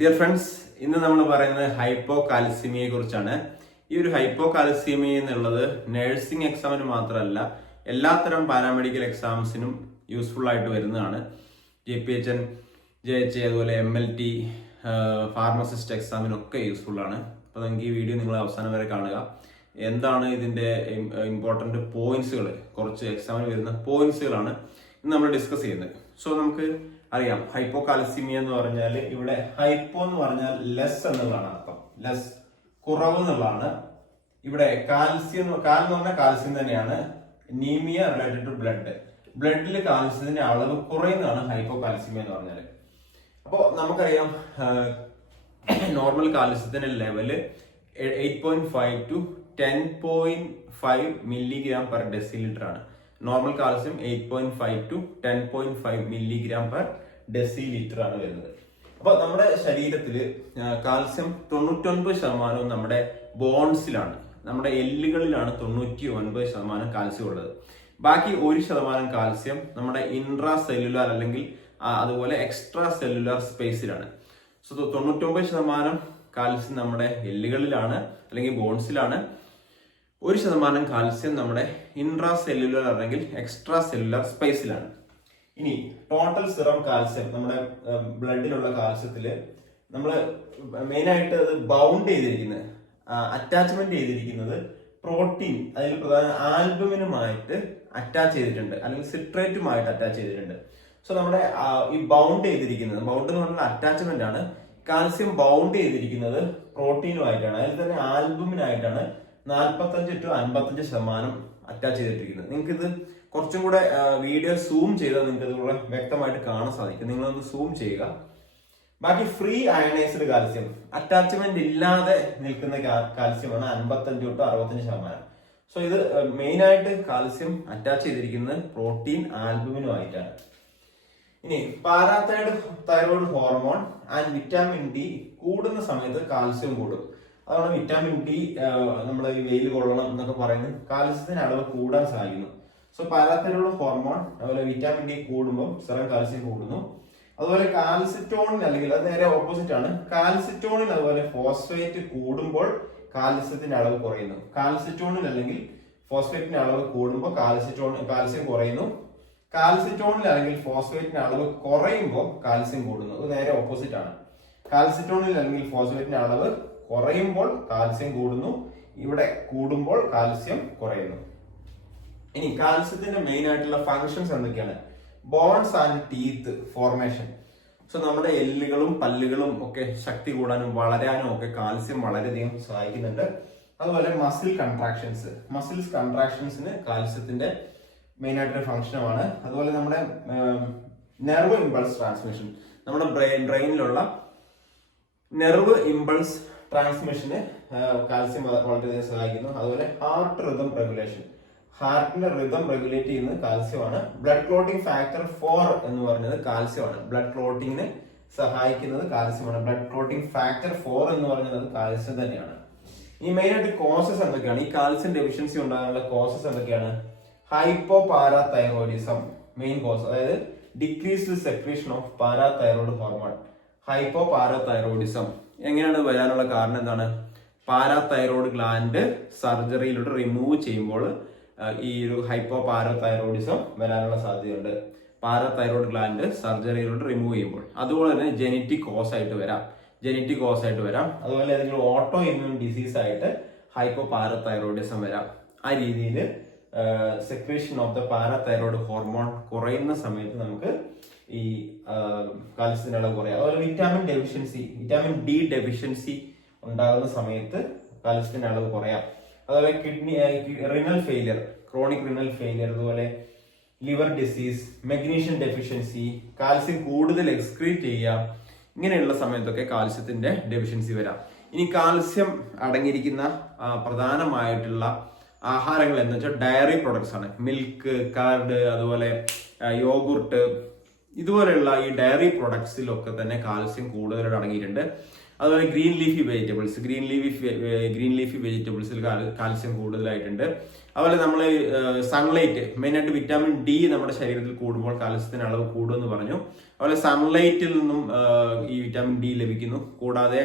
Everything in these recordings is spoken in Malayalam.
ഡിയർ ഫ്രണ്ട്സ് ഇന്ന് നമ്മൾ പറയുന്നത് ഹൈപ്പോ കാൽസ്യമിയെ കുറിച്ചാണ് ഈ ഒരു ഹൈപ്പോ കാൽസ്യമി എന്നുള്ളത് നഴ്സിംഗ് എക്സാമിന് മാത്രമല്ല എല്ലാത്തരം പാരാമെഡിക്കൽ എക്സാംസിനും യൂസ്ഫുൾ ആയിട്ട് വരുന്നതാണ്. J P H N J H അതുപോലെ എം എൽ ടി ഫാർമസിസ്റ്റ് എക്സാമിനൊക്കെ യൂസ്ഫുൾ ആണ്. അപ്പോൾ നിങ്ങൾക്ക് ഈ വീഡിയോ നിങ്ങൾ അവസാനം വരെ കാണുക. എന്താണ് ഇതിന്റെ ഇമ്പോർട്ടന്റ് പോയിന്റ്സുകൾ കുറച്ച് എക്സാമിന് വരുന്ന പോയിന്റ്സുകളാണ് ഇന്ന് നമ്മൾ ഡിസ്കസ് ചെയ്യുന്നത്. സോ നമുക്ക് അറിയാം. ഹൈപ്പോ കാൽസ്യമി എന്ന് പറഞ്ഞാൽ ഇവിടെ ഹൈപ്പോ എന്ന് പറഞ്ഞാൽ ലെസ് എന്നുള്ളതാണ് അർത്ഥം. ലെസ് കുറവ് എന്നുള്ളതാണ്. ഇവിടെ കാൽസ്യം കാൽ എന്ന് പറഞ്ഞാൽ കാൽസ്യം തന്നെയാണ്. നീമിയ റിലേറ്റഡ് ടു ബ്ലഡ് ബ്ലഡിൽ കാൽസ്യത്തിന്റെ അളവ് കുറയുന്നതാണ് ഹൈപ്പോ കാൽസ്യമി എന്ന് പറഞ്ഞാൽ അപ്പോൾ നമുക്കറിയാം normal കാൽസ്യത്തിന്റെ level eight point five to ten point five milligram per decilitre ആണ്. Normal calcium eight point five to ten point five milligram per decilitre ആണ് വരുന്നത്. അപ്പൊ നമ്മുടെ ശരീരത്തിൽ കാൽസ്യം തൊണ്ണൂറ്റൊൻപത് ശതമാനവും നമ്മുടെ ബോൺസിലാണ് നമ്മുടെ എല്ലുകളിലാണ് തൊണ്ണൂറ്റി ഒൻപത് ശതമാനം കാൽസ്യം ഉള്ളത്. ബാക്കി ഒരു ശതമാനം കാൽസ്യം നമ്മുടെ ഇൻട്രാ സെല്ലുലാർ അല്ലെങ്കിൽ അതുപോലെ എക്സ്ട്രാ സെല്ലുലാർ സ്പേസിലാണ് സോ തൊണ്ണൂറ്റൊമ്പത് ശതമാനം കാൽസ്യം നമ്മുടെ എല്ലുകളിലാണ് അല്ലെങ്കിൽ ബോൺസിലാണ് ഒരു ശതമാനം കാൽസ്യം നമ്മുടെ ഇൻട്രാ സെല്ലുലാർ അല്ലെങ്കിൽ എക്സ്ട്രാ സെല്ലുലാർ സ്പേസിലാണ് ഇനി ടോട്ടൽ സിറം കാൽസ്യം നമ്മുടെ ബ്ലഡിലുള്ള കാൽസ്യത്തിൽ നമ്മൾ മെയിനായിട്ട് അത് ബൗണ്ട് ചെയ്തിരിക്കുന്നത് അറ്റാച്ച്മെന്റ് ചെയ്തിരിക്കുന്നത് പ്രോട്ടീൻ അതിൽ പ്രധാന ആൽബമിനുമായിട്ട് അറ്റാച്ച് ചെയ്തിട്ടുണ്ട്. അല്ലെങ്കിൽ സിട്രേറ്റുമായിട്ട് അറ്റാച്ച് ചെയ്തിട്ടുണ്ട്. സോ നമ്മുടെ ഈ ബൗണ്ട് ചെയ്തിരിക്കുന്നത് ബൗണ്ട് എന്ന് പറഞ്ഞാൽ അറ്റാച്ച്മെന്റ് ആണ്. കാൽസ്യം ബൗണ്ട് ചെയ്തിരിക്കുന്നത് പ്രോട്ടീനുമായിട്ടാണ് അതിൽ തന്നെ ആൽബുമിനായിട്ടാണ് നാൽപ്പത്തഞ്ച് ടു അൻപത്തഞ്ച് ശതമാനം അറ്റാച്ച് ചെയ്തിട്ടിരിക്കുന്നത് നിങ്ങൾക്ക് ഇത് കുറച്ചും കൂടെ വീഡിയോ സൂം ചെയ്താൽ നിങ്ങൾക്ക് ഇത് വ്യക്തമായിട്ട് കാണാൻ സാധിക്കും. നിങ്ങളൊന്ന് സൂം ചെയ്യുക. ബാക്കി ഫ്രീ അയണൈസ്ഡ് കാൽസ്യം അറ്റാച്ച്മെന്റ് ഇല്ലാതെ നിൽക്കുന്ന കാൽസ്യമാണ് അൻപത്തഞ്ച് തൊട്ട് അറുപത്തഞ്ച് ശതമാനം. സോ ഇത് മെയിൻ ആയിട്ട് കാൽസ്യം അറ്റാച്ച് ചെയ്തിരിക്കുന്നത് പ്രോട്ടീൻ ആൽബുമിനുമായിട്ടാണ് ഇനി parathyroid thyroid hormone and vitamin D കൂടുന്ന സമയത്ത് കാൽസ്യം കൂടും. അതാണ് വിറ്റാമിൻ ഡി നമ്മൾ ഈ വെയിൽ കൊള്ളണം എന്നൊക്കെ പറയുന്നത്. കാൽസ്യത്തിന്റെ അളവ് കൂടാൻ സഹായിക്കുന്നു സോ പലതരമുള്ള ഹോർമോൺ അതുപോലെ വിറ്റാമിൻ ഡി കൂടുമ്പോൾ സെറം കാൽസ്യം കൂടുന്നു. അതുപോലെ കാൽസിറ്റോണിൻ അല്ലെങ്കിൽ അത് നേരെ ഓപ്പോസിറ്റ് ആണ്. കാൽസിറ്റോണിൻ അതുപോലെ ഫോസ്ഫേറ്റ് കൂടുമ്പോൾ കാൽസ്യത്തിന്റെ അളവ് കുറയുന്നു. കാൽസിറ്റോണിൻ അല്ലെങ്കിൽ ഫോസ്ഫേറ്റിന്റെ അളവ് കൂടുമ്പോൾ കാൽസിറ്റോൺ കാൽസ്യം കുറയുന്നു. കാൽസിറ്റോണിൽ അല്ലെങ്കിൽ ഫോസ്ഫേറ്റിന്റെ അളവ് കുറയുമ്പോൾ കാൽസ്യം കൂടുന്നു. അത് നേരെ ഓപ്പോസിറ്റ് ആണ്. കാൽസിറ്റോണിൽ അല്ലെങ്കിൽ ഫോസ്ഫേറ്റിന്റെ അളവ് കുറയുമ്പോൾ കാൽസ്യം കൂടുന്നു. ഇവിടെ കൂടുമ്പോൾ കാൽസ്യം കുറയുന്നു. ഇനി കാൽസ്യത്തിന്റെ മെയിൻ ആയിട്ടുള്ള ഫങ്ഷൻസ് എന്തൊക്കെയാണ്? Bones and teeth formation so നമ്മുടെ എല്ലുകളും പല്ലുകളും ഒക്കെ ശക്തി കൂടാനും വളരാനും ഒക്കെ കാൽസ്യം വളരെയധികം സഹായിക്കുന്നുണ്ട്. അതുപോലെ മസിൽ കൺട്രാക്ഷൻസ് മസിൽസ് കൺട്രാക്ഷൻസിന് കാൽസ്യത്തിന്റെ മെയിൻ ആയിട്ടൊരു ഫംഗ്ഷനുമാണ് അതുപോലെ നമ്മുടെ നെർവ് ഇമ്പൾസ് ട്രാൻസ്മിഷൻ നമ്മുടെ ബ്രെയിൻ ബ്രെയിനിലുള്ള നെർവ് ഇമ്പൾസ് ട്രാൻസ്മിഷന് കാൽസ്യം വളരെയധികം സഹായിക്കുന്നു. അതുപോലെ ഹാർട്ട് റിതം റെഗുലേഷൻ ഹാർട്ടിന്റെ റിതം റെഗുലേറ്റ് ചെയ്യുന്നത് കാൽസ്യമാണ് ബ്ലഡ് ക്ലോട്ടിംഗ് ഫാക്ടർ ഫോർ എന്ന് പറയുന്നത് കാൽസ്യമാണ് ബ്ലഡ് ക്ലോട്ടിങ്ങിന് സഹായിക്കുന്നത് കാൽസ്യമാണ് ബ്ലഡ് ക്ലോട്ടിംഗ് ഫാക്ടർ ഫോർ എന്ന് പറയുന്നത് കാൽസ്യം തന്നെയാണ്. ഈ മെയിൻ ആയിട്ട് കോസസ് എന്തൊക്കെയാണ്? ഈ കാൽസ്യം ഡെഫിഷ്യൻസി ഉണ്ടാകാനുള്ള കോസസ് എന്തൊക്കെയാണ്? ഹൈപ്പോ പാരാതൈറോയിഡിസം മെയിൻ കോസ് അതായത് decreased secretion of parathyroid hormone hypoparathyroidism എങ്ങനെയാണ് വരാനുള്ള കാരണം എന്താണ്? പാരാതൈറോയിഡ് ഗ്ലാൻഡ് സർജറിയിലൂടെ റിമൂവ് ചെയ്യുമ്പോൾ ഈ ഒരു ഹൈപ്പോ പാരാതൈറോയിഡിസം വരാനുള്ള സാധ്യതയുണ്ട്. പാരാതൈറോയിഡ് ഗ്ലാൻഡ് സർജറിയിലൂടെ റിമൂവ് ചെയ്യുമ്പോൾ. അതുപോലെ തന്നെ ജനറ്റിക് കോസ് ആയിട്ട് വരാം. ജനറ്റിക് കോസ് ആയിട്ട് വരാം. അതുപോലെ ഏതെങ്കിലും ഓട്ടോ ഇമ്മ്യൂൺ ഡിസീസ് ആയിട്ട് ഹൈപ്പോ പാരാതൈറോയിഡിസം വരാം. ആ രീതിയിൽ secretion of the parathyroid hormone കുറയുന്ന സമയത്ത് നമുക്ക് ഈ കാൽസ്യത്തിനുള്ള കുറയുക കുറയാം അതുപോലെ vitamin deficiency vitamin D deficiency ഉണ്ടാകുന്ന സമയത്ത് കാൽസ്യത്തിന്റെ അളവ് കുറയാം അതുപോലെ kidney renal failure chronic renal failure അതുപോലെ liver disease magnesium deficiency calcium കൂടുതൽ എക്സ്ക്രീറ്റ് ചെയ്യുക ഇങ്ങനെയുള്ള സമയത്തൊക്കെ കാൽസ്യത്തിന്റെ ഡെഫിഷ്യൻസി വരാം. ഇനി കാൽസ്യം അടങ്ങിയിരിക്കുന്ന പ്രധാനമായിട്ടുള്ള ആഹാരങ്ങൾ എന്ന് വെച്ചാൽ ഡയറി പ്രൊഡക്ട്സ് ആണ്. മിൽക്ക് കാർഡ് അതുപോലെ യോഗുർട്ട് ഇതുപോലെയുള്ള ഈ ഡയറി പ്രൊഡക്ട്സിലൊക്കെ തന്നെ കാൽസ്യം കൂടുതലായിട്ട് അടങ്ങിയിട്ടുണ്ട്. അതുപോലെ green leafy vegetables green leafy green leafy വെജിറ്റബിൾസിൽ calcium കൂടുതലായിട്ടുണ്ട്. അതുപോലെ നമ്മൾ സൺലൈറ്റ് മെയിനായിട്ട് വിറ്റാമിൻ ഡി നമ്മുടെ ശരീരത്തിൽ കൂടുമ്പോൾ കാൽസ്യത്തിന് അളവ് കൂടുമെന്ന് പറഞ്ഞു. അതുപോലെ സൺലൈറ്റിൽ നിന്നും ഈ വിറ്റാമിൻ ഡി ലഭിക്കുന്നു. കൂടാതെ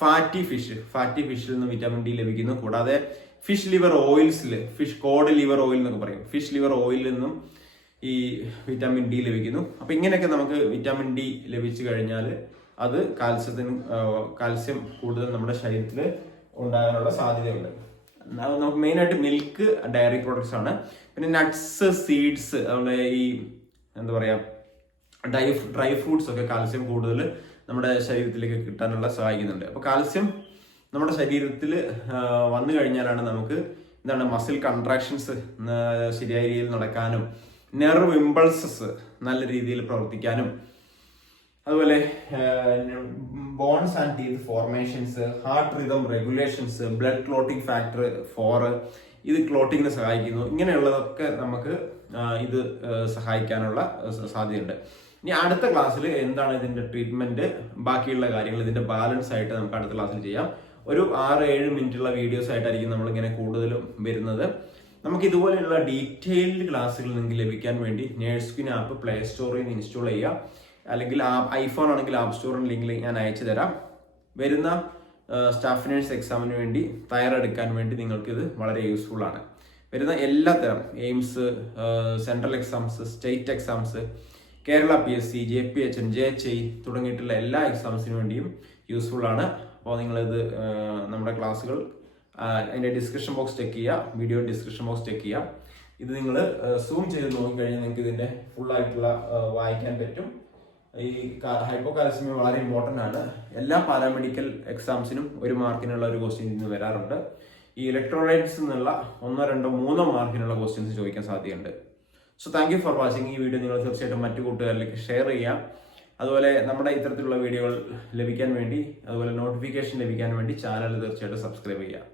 ഫാറ്റി ഫിഷ് ഫാറ്റി ഫിഷിൽ നിന്നും വിറ്റാമിൻ ഡി ലഭിക്കുന്നു. കൂടാതെ ഫിഷ് ലിവർ ഓയിൽസിൽ ഫിഷ് കോഡ് ലിവർ ഓയിൽ എന്നൊക്കെ പറയും. ഫിഷ് ലിവർ ഓയിലിൽ നിന്നും ഈ വിറ്റാമിൻ ഡി ലഭിക്കുന്നു. അപ്പൊ ഇങ്ങനെയൊക്കെ നമുക്ക് വിറ്റാമിൻ ഡി ലഭിച്ചു കഴിഞ്ഞാൽ അത് കാൽസ്യത്തിന് കാൽസ്യം കൂടുതൽ നമ്മുടെ ശരീരത്തിൽ ഉണ്ടാകാനുള്ള സാധ്യതയുണ്ട്. നമുക്ക് മെയിൻ ആയിട്ട് മിൽക്ക് ഡയറി പ്രോഡക്ട്സ് ആണ്. പിന്നെ നട്ട്സ് സീഡ്സ് അതുപോലെ ഈ എന്താ പറയാ ഡ്രൈ ഡ്രൈ ഫ്രൂട്ട്സ് ഒക്കെ കാൽസ്യം കൂടുതൽ നമ്മുടെ ശരീരത്തിലേക്ക് കിട്ടാനുള്ള സഹായിക്കുന്നുണ്ട്. അപ്പോൾ കാൽസ്യം നമ്മുടെ ശരീരത്തിൽ വന്നു കഴിഞ്ഞാലാണ് നമുക്ക് എന്താണ് മസിൽ കൺട്രാക്ഷൻസ് ശരിയായ രീതിയിൽ നടക്കാനും നെർവ് ഇമ്പൾസസ് നല്ല രീതിയിൽ പ്രവർത്തിക്കാനും അതുപോലെ bones and teeth formations heart rhythm regulations blood clotting factor four ഇത് ക്ലോട്ടിങ്ങിന് സഹായിക്കുന്നു. ഇങ്ങനെയുള്ളതൊക്കെ നമുക്ക് ഇത് സഹായിക്കാനുള്ള സാധ്യതയുണ്ട്. ഇനി അടുത്ത ക്ലാസ്സിൽ എന്താണ് ഇതിന്റെ ട്രീറ്റ്മെന്റ് ബാക്കിയുള്ള കാര്യങ്ങൾ ഇതിന്റെ ബാലൻസ് ആയിട്ട് നമുക്ക് അടുത്ത ക്ലാസ്സിൽ ചെയ്യാം. ഒരു ആറ് ഏഴ് മിനിറ്റുള്ള വീഡിയോസ് ആയിട്ടായിരിക്കും നമ്മളിങ്ങനെ കൂടുതലും വരുന്നത്. നമുക്ക് ഇതുപോലെയുള്ള ഡീറ്റെയിൽഡ് ക്ലാസ്സുകൾ നിങ്ങൾക്ക് ലഭിക്കാൻ വേണ്ടി നേഴ്സ്കിൻ ആപ്പ് പ്ലേ സ്റ്റോറിൽ നിന്ന് ഇൻസ്റ്റാൾ ചെയ്യുക. അല്ലെങ്കിൽ ഐഫോൺ ആണെങ്കിൽ ആപ്പ് സ്റ്റോറിൽ ലിങ്കിൽ ഞാൻ അയച്ചു തരാം. വരുന്ന സ്റ്റാഫ് നേഴ്സ് എക്സാമിന് വേണ്ടി തയ്യാറെടുക്കാൻ വേണ്ടി നിങ്ങൾക്കിത് വളരെ യൂസ്ഫുൾ ആണ്. വരുന്ന എല്ലാ തരം AIIMS central exams state exams Kerala P S C J P H N J H I തുടങ്ങിയിട്ടുള്ള എല്ലാ എക്സാംസിനു വേണ്ടിയും യൂസ്ഫുൾ ആണ്. അപ്പോൾ നിങ്ങളിത് നമ്മുടെ ക്ലാസ്സുകൾ അതിന്റെ ഡിസ്ക്രിപ്ഷൻ ബോക്സ് ചെക്ക് ചെയ്യുക വീഡിയോ ഡിസ്ക്രിപ്ഷൻ ബോക്സ് ചെക്ക് ചെയ്യുക ഇത് നിങ്ങൾ സൂം ചെയ്ത് നോക്കിക്കഴിഞ്ഞാൽ നിങ്ങൾക്ക് ഇതിന്റെ ഫുൾ ആയിട്ടുള്ള വായിക്കാൻ പറ്റും. ഈ ഹൈപ്പോ കാൽസ്യമി വളരെ ഇമ്പോർട്ടന്റ് ആണ്. എല്ലാ പാരാമെഡിക്കൽ എക്സാംസിനും ഒരു മാർക്കിനുള്ള ഒരു ക്വസ്റ്റ്യൻ ഇന്ന് വരാറുണ്ട്. ഈ ഇലക്ട്രോലൈറ്റ്സ് എന്നുള്ള ഒന്നോ രണ്ടോ മൂന്നോ മാർക്കിനുള്ള ക്വസ്റ്റ്യൻസ് ചോദിക്കാൻ സാധ്യതയുണ്ട്. So thank you for watching ഈ വീഡിയോ നിങ്ങൾ തീർച്ചയായിട്ടും മറ്റു കൂട്ടുകാരിലേക്ക് ഷെയർ ചെയ്യാം. അതുപോലെ നമ്മുടെ ഇത്തരത്തിലുള്ള വീഡിയോകൾ ലഭിക്കാൻ വേണ്ടി അതുപോലെ നോട്ടിഫിക്കേഷൻ ലഭിക്കാൻ വേണ്ടി ചാനൽ തീർച്ചയായിട്ടും സബ്സ്ക്രൈബ് ചെയ്യുക